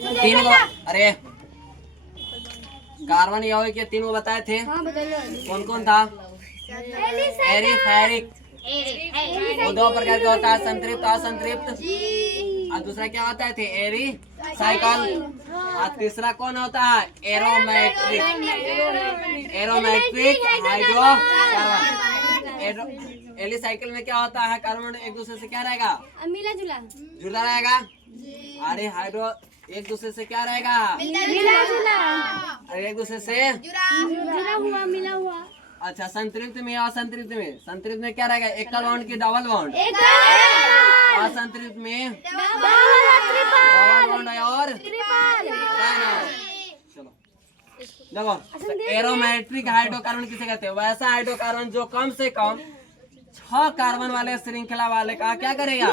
तीन को, अरे कार्बन यौगिक के तीन को बताए थे। कौन कौन था? एरिक फेरिक। वो दो प्रकार का होता है, संतृप्त असंतृप्त। और दूसरा क्या होता है थे? एरी साइकिल। और तीसरा कौन होता है? एरोमेट्रिक। एरोमेट्रिक हाइड्रोकार्बन। एली साइकिल में क्या होता है? कार्बन एक दूसरे से क्या रहेगा? मिला जुला जुड़ा रहेगा। अरे हाइड्रो एक दूसरे से क्या रहेगा? मिला जुला अरे एक दूसरे से जुड़ा हुआ मिला हुआ। अच्छा, संतृप्त में और असंतृप्त में? संतृप्त में क्या रहेगा? एकल बॉन्ड की डबल बॉन्ड। असंतृप्त में डबल बॉन्ड और चलो देखो, एरोमेट्रिक हाइड्रोकार्बन किसे कहते हैं? वैसा हाइड्रोकार्बन जो कम से कम 6 कार्बन वाले श्रृंखला वाले का क्या करेगा?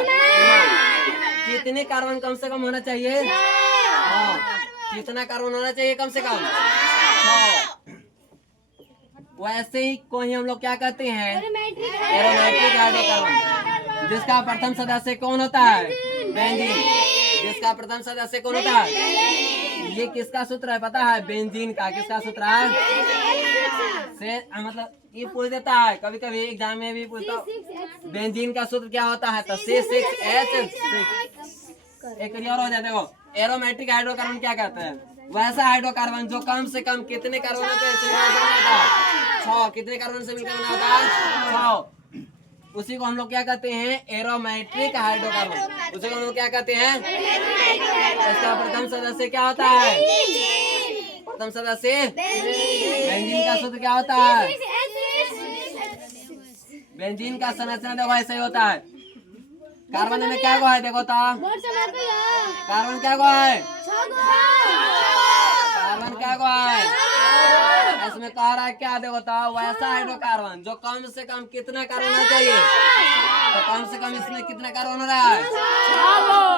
कितने कार्बन कम से कम होना चाहिए? हाँ, कितना कार्बन होना चाहिए कम से कम? 6। वैसे ही कोई हम लोग क्या कहते हैं? एरोमेट्रिक हाइड्रोकार्बन। जिसका प्रथम सदस्य कौन होता है? बेंजीन। जिसका प्रथम सदस्य कौन होता है? ये किसका सूत्र है पता है? बेंजीन का। किसका सूत्र है? से मतलब ये पूछ देता है कभी कभी एग्जाम में भी पूछता। बेंजीन का सूत्र क्या होता है? तो C6H6। एक और हो जाए, देखो एरोमेट्रिक हाइड्रोकार्बन क्या कहते हैं? वैसा हाइड्रोकार्बन जो कम से कम कितने कार्बन से मिलकर बना होता है? 6। कितने कार्बन से मिलकर बना होता है? 6। उसी को हम लोग क्या कहते हैं? एरोमेट्रिक हाइड्रोकार्बन। उसी को हम लोग क्या कहते हैं? इसका प्रथम सदस्य क्या होता है? प्रथम सदस्य बेंजीन का सूत्र क्या होता है? बेंजीन का संरचना देखो ऐसे ही होता है। कार्बन में क्या गो है? देखो तो कार्बन क्या गो है? कार्बन क्या गो है? इसमें कह रहा है क्या? देखो तो वैसा हाइड्रोकार्बन जो कम से कम कितना कार्बन होना चाहिए? तो कम से कम इसमें कितना कार्बन हो रहा है?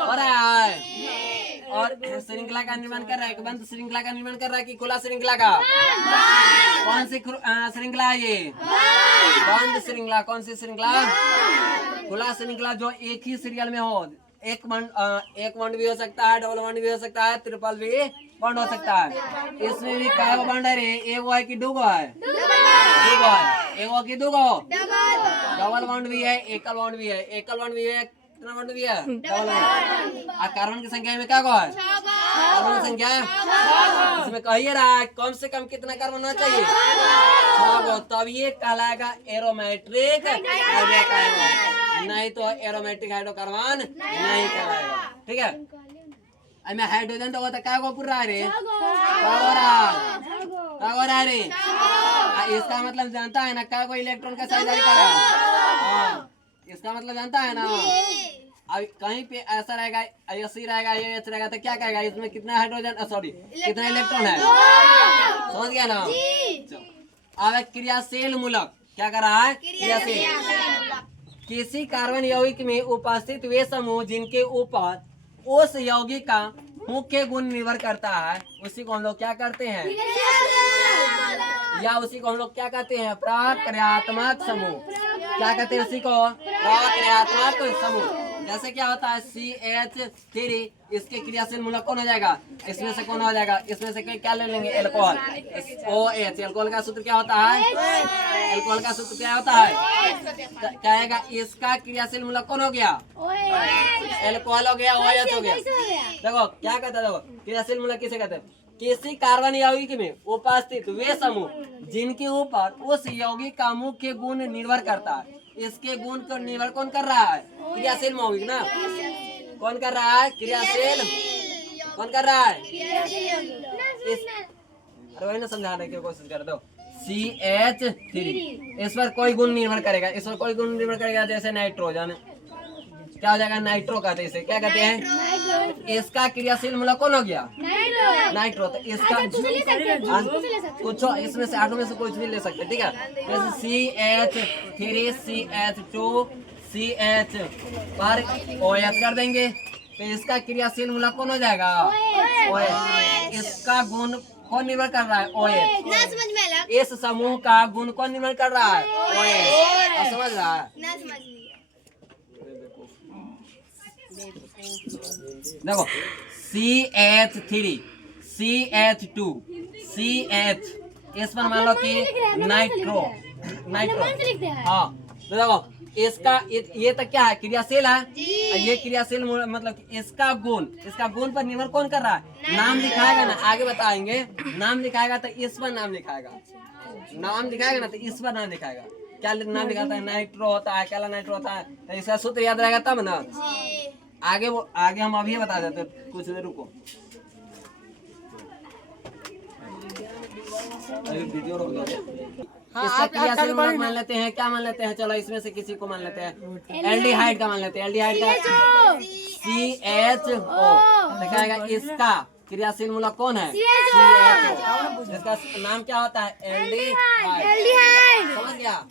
हो रहा है। और श्रृंखला का निर्माण कर रहा है कि बंद श्रृंखला का निर्माण कर रहा है कि खुला श्रृंखला का? कौन सी श्रृंखला है ये? बंद श्रृंखला। कौन सी श्रृंखला? खुला श्रृंखला जो एक ही सीरियल में हो। एक बॉन्ड भी हो सकता है, डबल बॉन्ड भी हो सकता है, ट्रिपल भी बॉन्ड हो सकता है। इसमें भी क्या बॉन्ड है रे? एगो है कि दूगो है? दूगो है। एगो की दूगो? डबल बॉन्ड भी है, एकल बॉन्ड भी है। एकल बॉन्ड भी है, कितना बॉन्ड भी है? Double bond. और कार्बन की संख्या में क्या गो है? कार्बन की संख्या इसमें कहिए रहा है कम से कम कितना कार्बन होना चाहिए? 6 गो। तब ये कहलाएगा एरोमेट्रिक हाइड्रोकार्बन। नहीं तो एरोमेट्रिक हाइड्रोकार्बन नहीं कहलाएगा। ठीक है। मैं हाइड्रोजन तो होता क्या गो पूरा रे? क्या रे? इसका मतलब जानता है ना क्या? कोई इलेक्ट्रॉन का साझेदारी कर रहा है? हाँ, इसका मतलब जानता है ना? अब कहीं पे ऐसा रहेगा, ऐसी रहेगा, ये ऐसा रहेगा तो क्या कहेगा? इसमें कितना हाइड्रोजन, सॉरी कितना इलेक्ट्रॉन है? समझ गया ना? अब क्रियाशील मूलक क्या कर रहा है? क्रियाशील। किसी कार्बन यौगिक में उपस्थित वे समूह जिनके ऊपर उस यौगिक का मुख्य गुण निर्भर करता है, उसी को हम लोग क्या करते हैं? या उसी को हम लोग क्या कहते हैं? प्रक्रियात्मक समूह। क्या कहते हैं उसी को? प्रक्रियात्मक समूह। जैसे क्या होता है? CH3 इसके क्रियाशील मूलक कौन हो जाएगा? इसमें से कौन हो जाएगा? इसमें से क्या ले लेंगे? एल्कोहल। OH। एल्कोहल का सूत्र क्या होता है? एल्कोहल का सूत्र क्या होता है? क्या आएगा? इसका क्रियाशील मूलक कौन हो गया? एल्कोहल हो गया, OH हो गया। देखो क्या कहता है? देखो क्रियाशील मूलक किसे कहते हैं? किसी कार्बन यौगिक में उपस्थित वे समूह जिनके ऊपर उस यौगिक का मुख्य गुण निर्भर करता है। इसके गुण को निर्भर कौन कर रहा है? क्रियाशील यौगिक ना। कौन कर रहा है? क्रियाशील। कौन कर रहा है? अरे वही ना समझाने की कोशिश कर दो। CH3 इस पर कोई गुण निर्भर करेगा। इस पर कोई गुण निर्भर करेगा। जैसे नाइट्रोजन क्या हो जाएगा? नाइट्रो कहते हैं इसे। क्या कहते हैं? इसका क्रियाशील मूलक कौन हो गया? नाइट्रो। तो इसका कुछ इसमें से 8 में से कुछ भी ले सकते हैं। ठीक है। जैसे CH3 CH2 CH पर OH कर देंगे तो इसका क्रियाशील मूलक कौन हो जाएगा? OH। इसका गुण कौन निर्भर कर रहा है? OH। इस समूह का गुण कौन निर्भर कर रहा है? OH। समझ रहा है? देखो CH3 CH2 CH, इस पर मान लो कि नाइट्रो हाँ। तो देखो इसका ये तक क्या है, क्रियाशील है। ये क्रियाशील मतलब कि इसका गुण पर निर्भर कौन कर रहा है, नाम लिखाएगा ना, आगे बताएंगे। नाम लिखाएगा तो इस पर नाम लिखाएगा, नाम लिखाएगा ना तो इस पर नाम लिखाएगा। क्या नाम लिखाता है, नाइट्रो होता है, क्या नाइट्रो होता है, तो इसका सूत्र याद रहेगा तब ना। आगे हम अभी बता देते, कुछ देर रुको। वीडियो रोक दो। इसका क्रियाशील मूलक मान लेते हैं, क्या मान लेते हैं, चलो इसमें से किसी को मान लेते हैं। एल्डिहाइड का मान लेते हैं, एल्डिहाइड का CHO दिखाएगा। इसका क्रियाशील मूलक कौन है, CHO। इसका नाम क्या होता है, एल्डिहाइड। समझ गया,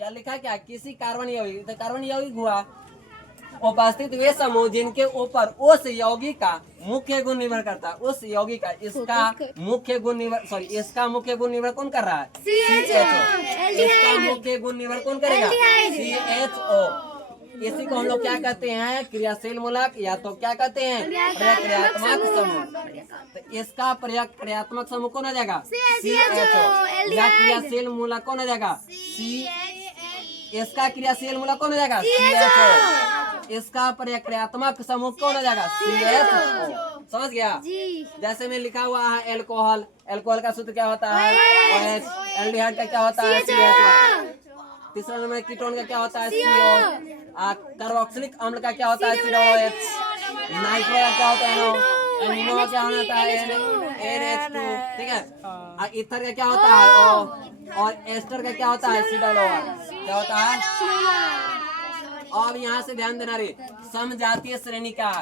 या लिखा क्या, किसी कार्बन यौगिक, तो कार्बन यौगिक हुआ उपस्थित वे समूह जिनके ऊपर उस यौगिक का मुख्य गुण निर्भर करता है। उस यौगिक का इसका मुख्य गुण निर्भर इसका मुख्य गुण निर्भर कौन कर रहा है, CHO। इसका मुख्य गुण निर्भर कौन करेगा, CHO। इसी को हम लोग क्या कहते हैं, क्रियाशील मूलक, या तो क्या कहते हैं, प्रक्रियात्मक समूह। तो इसका प्रक्रियात्मक समूह कौन हो जाएगा, CHO। या क्रियाशील मूलक कौन हो जाएगा, इसका क्रियाशील मूलक कौन हो जाएगा, CHO। इसका प्रक्रियात्मक समूह कौन हो जाएगा, CHO। समझ गया। जैसे में लिखा हुआ है एल्कोहल, एल्कोहल का सूत्र क्या होता है, OH। एल्डिहाइड का क्या होता है, CHO। तीसरा नंबर कीटोन का क्या होता है, CO। कार्बोक्सिलिक अम्ल का क्या होता है, COH। नाइट्रो का क्या होता है, एमिनो का क्या होता है, NH2। ठीक है। ईथर का क्या होता है, O। और एस्टर का क्या होता है, COO। क्या होता है। अब यहाँ से ध्यान देना रे, समजातीय श्रेणी का,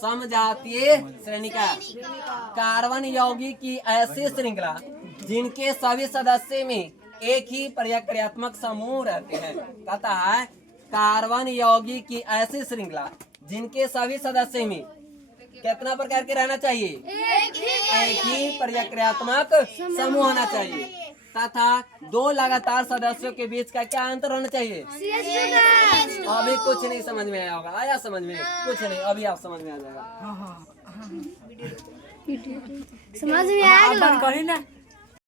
समजातीय श्रेणी का कार्बन यौगिक की ऐसी श्रृंखला जिनके सभी सदस्य में एक ही प्रक्रियात्मक समूह रहते हैं। कहता है कार्बन यौगिक की ऐसी श्रृंखला जिनके सभी सदस्य में कितना प्रकार के रहना चाहिए, एक ही प्रक्रियात्मक समूह होना चाहिए, तथा दो लगातार सदस्यों के बीच का क्या अंतर होना चाहिए। अभी कुछ नहीं समझ में आया होगा, आया समझ में, कुछ नहीं, अभी आप समझ में आ जाएगा। समझ में आया।